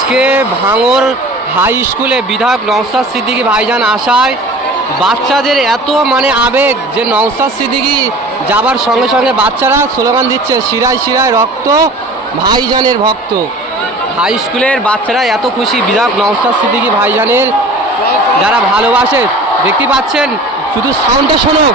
আজকে ভাঙড় হাই স্কুলে বিধায়ক নওশাদ সিদ্দিকী ভাইজান আসায় বাচ্চাদের এত আবেগ যে নওশাদ সিদ্দিকী যাবার সঙ্গে সঙ্গে বাচ্চারা স্লোগান দিচ্ছে শিরায় শিরায় রক্ত ভাইজানের ভক্ত। হাই স্কুলের বাচ্চারা এত খুশি বিধায়ক নওশাদ সিদ্দিকী ভাইজানের, যারা ভালোবাসে। দেখতে পাচ্ছেন, শুধু সাউন্ডটা শোনো।